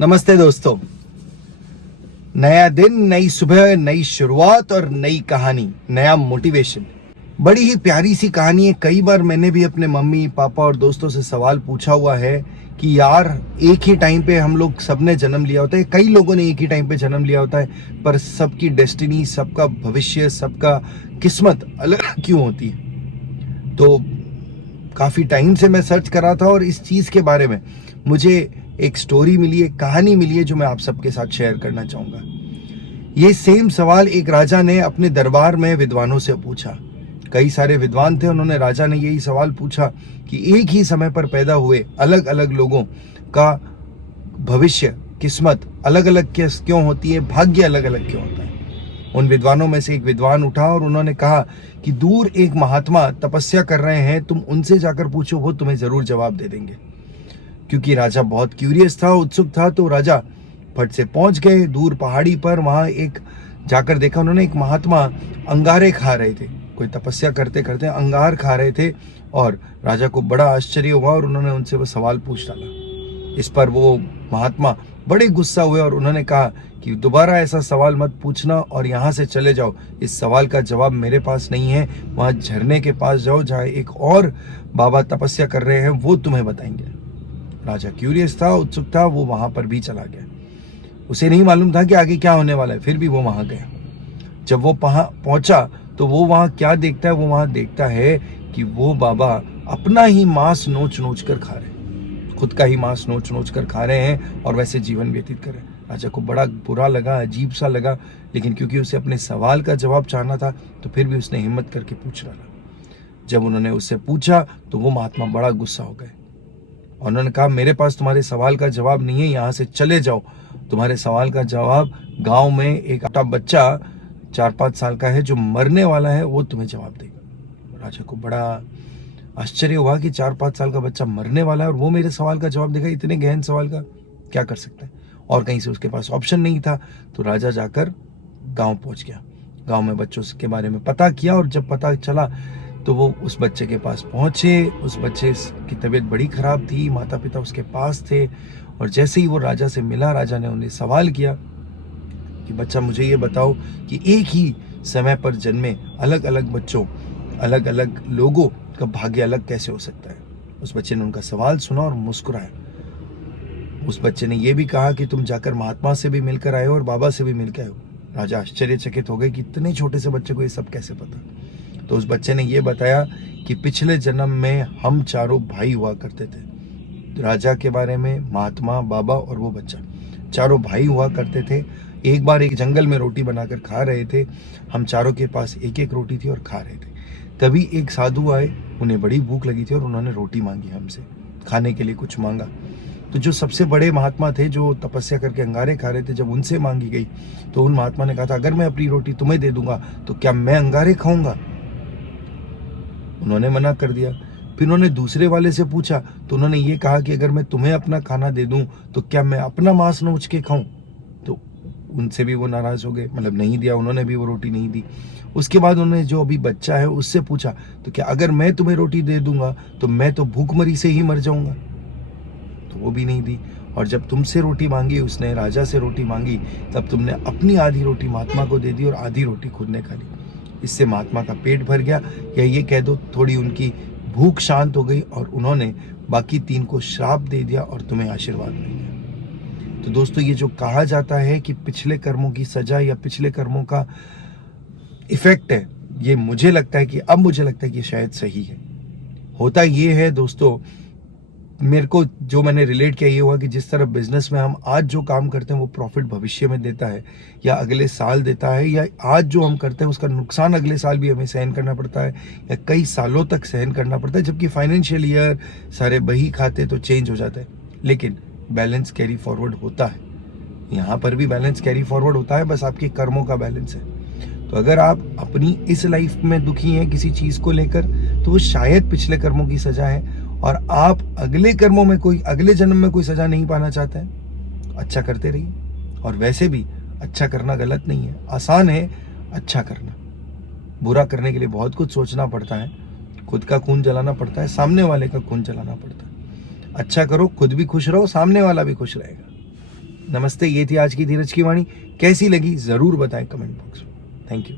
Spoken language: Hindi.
नमस्ते दोस्तों। नया दिन, नई सुबह, नई शुरुआत और नई कहानी, नया मोटिवेशन। बड़ी ही प्यारी सी कहानी है। कई बार मैंने भी अपने मम्मी पापा और दोस्तों से सवाल पूछा हुआ है कि यार एक ही टाइम पे हम लोग सबने जन्म लिया होता है, कई लोगों ने एक ही टाइम पे जन्म लिया होता है, पर सबकी डेस्टिनी, सबका भविष्य, सबका किस्मत अलग क्यों होती है। तो काफी टाइम से मैं सर्च कर रहा था और इस चीज के बारे में मुझे एक स्टोरी मिली, एक कहानी मिली है जो मैं आप सबके साथ शेयर करना चाहूंगा। ये सेम सवाल एक राजा ने अपने दरबार में विद्वानों से पूछा। कई सारे विद्वान थे, उन्होंने राजा ने यही सवाल पूछा कि एक ही समय पर पैदा हुए अलग अलग लोगों का भविष्य, किस्मत अलग अलग क्यों होती है, भाग्य अलग अलग क्यों होता है। उन विद्वानों में से एक विद्वान उठा और उन्होंने कहा कि दूर एक महात्मा तपस्या कर रहे हैं, तुम उनसे जाकर पूछो, वो तुम्हें जरूर जवाब दे देंगे। क्योंकि राजा बहुत क्यूरियस था, उत्सुक था, तो राजा फट से पहुंच गए दूर पहाड़ी पर। वहां एक जाकर देखा उन्होंने, एक महात्मा अंगारे खा रहे थे। कोई तपस्या करते करते अंगार खा रहे थे और राजा को बड़ा आश्चर्य हुआ और उन्होंने उनसे वो सवाल पूछ डाला। इस पर वो महात्मा बड़े गुस्सा हुए और उन्होंने कहा कि दोबारा ऐसा सवाल मत पूछना और यहाँ से चले जाओ। इस सवाल का जवाब मेरे पास नहीं है। वहां झरने के पास जाओ जहाँ एक और बाबा तपस्या कर रहे हैं, वो तुम्हें बताएंगे। राजा क्यूरियस था, उत्सुक था, वो वहां पर भी चला गया। उसे नहीं मालूम था कि आगे क्या होने वाला है, फिर भी वो वहां गया। जब वो पहुंचा तो वो वहां क्या देखता है, वो वहां देखता है कि वो बाबा अपना ही मांस नोच नोच कर खा रहे हैं, खुद का ही मांस नोच नोच कर खा रहे हैं और वैसे जीवन व्यतीत कर रहे हैं। राजा को बड़ा बुरा लगा, अजीब सा लगा, लेकिन क्योंकि उसे अपने सवाल का जवाब चाहना था तो फिर भी उसने हिम्मत करके पूछ डाला। जब उन्होंने उससे पूछा तो वो महात्मा बड़ा गुस्सा हो गए। उन्होंने कहा, मेरे पास तुम्हारे सवाल का जवाब नहीं है, यहाँ से चले जाओ। तुम्हारे सवाल का जवाब गांव में एक छोटा बच्चा 4-5 साल का है जो मरने वाला है, वो तुम्हें जवाब देगा। राजा को बड़ा आश्चर्य हुआ कि 4-5 साल का बच्चा मरने वाला है और वो मेरे सवाल का जवाब देगा। इतने गहन सवाल का क्या कर सकता है। और कहीं से उसके पास ऑप्शन नहीं था, तो राजा जाकर गाँव पहुंच गया। गाँव में बच्चों के बारे में पता किया और जब पता चला तो वो उस बच्चे के पास पहुंचे। उस बच्चे की तबीयत बड़ी खराब थी, माता पिता उसके पास थे और जैसे ही वो राजा से मिला, राजा ने उन्हें सवाल किया कि बच्चा मुझे ये बताओ कि एक ही समय पर जन्मे अलग अलग बच्चों, अलग अलग लोगों का भाग्य अलग कैसे हो सकता है। उस बच्चे ने उनका सवाल सुना और मुस्कुराया। उस बच्चे ने यह भी कहा कि तुम जाकर महात्मा से भी मिलकर आए हो और बाबा से भी मिलकर आए हो। राजा आश्चर्यचकित हो गए कि इतने छोटे से बच्चे को ये सब कैसे पता। तो उस बच्चे ने यह बताया कि पिछले जन्म में हम चारों भाई हुआ करते थे। राजा के बारे में, महात्मा, बाबा और वो बच्चा, चारों भाई हुआ करते थे। एक बार एक जंगल में रोटी बनाकर खा रहे थे। हम चारों के पास एक एक रोटी थी और खा रहे थे। तभी एक साधु आए, उन्हें बड़ी भूख लगी थी और उन्होंने रोटी मांगी, हमसे खाने के लिए कुछ मांगा। तो जो सबसे बड़े महात्मा थे, जो तपस्या करके अंगारे खा रहे थे, जब उनसे मांगी गई तो उन महात्मा ने कहा था, अगर मैं अपनी रोटी तुम्हें दे दूंगा तो क्या मैं अंगारे खाऊंगा। उन्होंने मना कर दिया। फिर उन्होंने दूसरे वाले से पूछा तो उन्होंने ये कहा कि अगर मैं तुम्हें अपना खाना दे दूं तो क्या मैं अपना मांस नोच के खाऊं। तो उनसे भी वो नाराज हो गए, मतलब नहीं दिया, उन्होंने भी वो रोटी नहीं दी। उसके बाद उन्होंने जो अभी बच्चा है उससे पूछा तो क्या अगर मैं तुम्हें रोटी दे दूंगा तो मैं तो भूखमरी से ही मर जाऊंगा। तो वो भी नहीं दी। और जब तुमसे रोटी मांगी, उसने राजा से रोटी मांगी, तब तुमने अपनी आधी रोटी महात्मा को दे दी और आधी रोटी खुद ने खा ली। इससे महात्मा का पेट भर गया, या ये कह दो थोड़ी उनकी भूख शांत हो गई और उन्होंने बाकी 3 को श्राप दे दिया और तुम्हें आशीर्वाद मिल गया। तो दोस्तों, ये जो कहा जाता है कि पिछले कर्मों की सजा या पिछले कर्मों का इफेक्ट है, ये मुझे लगता है कि शायद सही है। होता ये है दोस्तों, मेरे को जो मैंने रिलेट किया ये हुआ कि जिस तरह बिजनेस में हम आज जो काम करते हैं वो प्रॉफिट भविष्य में देता है या अगले साल देता है, या आज जो हम करते हैं उसका नुकसान अगले साल भी हमें सहन करना पड़ता है या कई सालों तक सहन करना पड़ता है। जबकि फाइनेंशियल ईयर सारे बही खाते तो चेंज हो जाता है, लेकिन बैलेंस कैरी फॉरवर्ड होता है। यहाँ पर भी बैलेंस कैरी फॉरवर्ड होता है, बस आपके कर्मों का बैलेंस है। तो अगर आप अपनी इस लाइफ में दुखी हैं किसी चीज को लेकर, तो वो शायद पिछले कर्मों की सजा है और आप अगले जन्म में कोई सजा नहीं पाना चाहते हैं। अच्छा करते रहिए। और वैसे भी अच्छा करना गलत नहीं है, आसान है अच्छा करना। बुरा करने के लिए बहुत कुछ सोचना पड़ता है, खुद का खून जलाना पड़ता है, सामने वाले का खून जलाना पड़ता है। अच्छा करो, खुद भी खुश रहो, सामने वाला भी खुश रहेगा। नमस्ते, ये थी आज की धीरज की वाणी। कैसी लगी जरूर बताएं कमेंट बॉक्स में। Thank you.